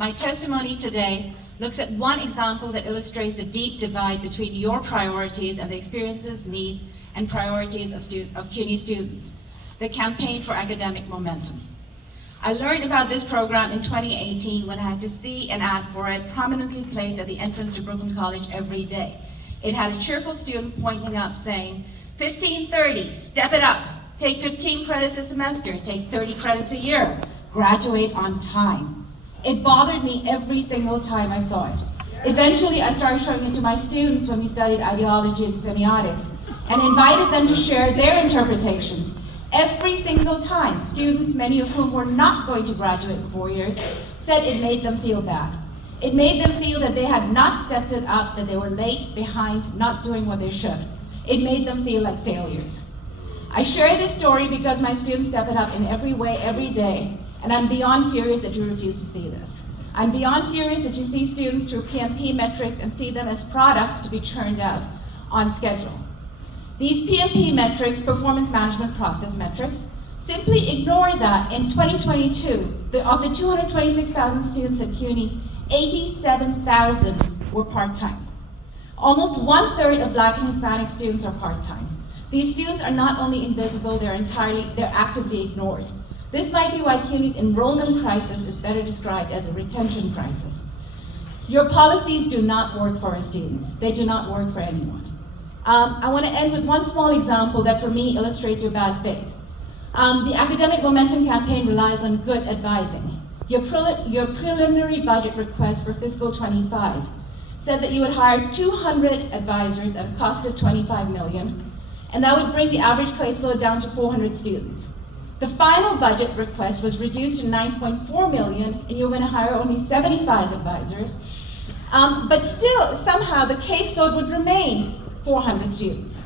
My testimony today looks at one example that illustrates the deep divide between your priorities and the experiences, needs, and priorities of CUNY students, the Campaign for Academic Momentum. I learned about this program in 2018 when I had to see an ad for it prominently placed at the entrance to Brooklyn College every day. It had a cheerful student pointing up saying, 1530, step it up, take 15 credits a semester, take 30 credits a year, graduate on time. It bothered me every single time I saw it. Eventually, I started showing it to my students when we studied ideology and semiotics and invited them to share their interpretations. Every single time, students, many of whom were not going to graduate in 4 years, said it made them feel bad. It made them feel that they had not stepped it up, that they were late, behind, not doing what they should. It made them feel like failures. I share this story because my students step it up in every way, every day, and I'm beyond furious that you refuse to see this. I'm beyond furious that you see students through PMP metrics and see them as products to be churned out on schedule. These PMP metrics, performance management process metrics, simply ignore that in 2022, of the 226,000 students at CUNY, 87,000 were part-time. Almost 1/3 of Black and Hispanic students are part-time. These students are not only invisible, they're actively ignored. This might be why CUNY's enrollment crisis is better described as a retention crisis. Your policies do not work for our students. They do not work for anyone. I want to end with one small example that for me illustrates your bad faith. The Academic Momentum Campaign relies on good advising. Your preliminary budget request for fiscal 25 said that you would hire 200 advisors at a cost of $25 million, and that would bring the average caseload down to 400 students. The final budget request was reduced to $9.4 million, and you were going to hire only 75 advisors. But still, somehow, the caseload would remain 400 students.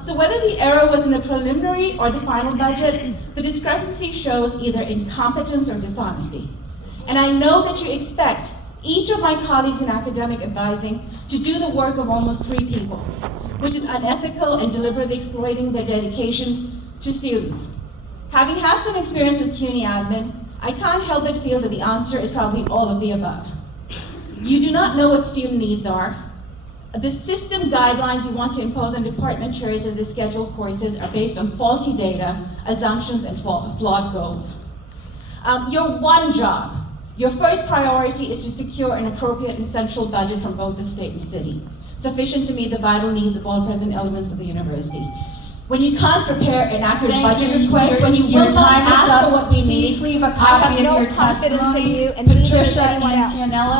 So whether the error was in the preliminary or the final budget, the discrepancy shows either incompetence or dishonesty. And I know that you expect each of my colleagues in academic advising to do the work of almost 3 people, which is unethical and deliberately exploiting their dedication to students. Having had some experience with CUNY admin, I can't help but feel that the answer is probably all of the above. You do not know what student needs are. The system guidelines you want to impose on department chairs as they schedule courses are based on faulty data, assumptions, and flawed goals. Your one job, your first priority is to secure an appropriate and essential budget from both the state and city, sufficient to meet the vital needs of all present elements of the university. When you can't prepare an accurate budget request, when you will not ask for what we need, please leave a copy of your testimony. Patricia Antonello.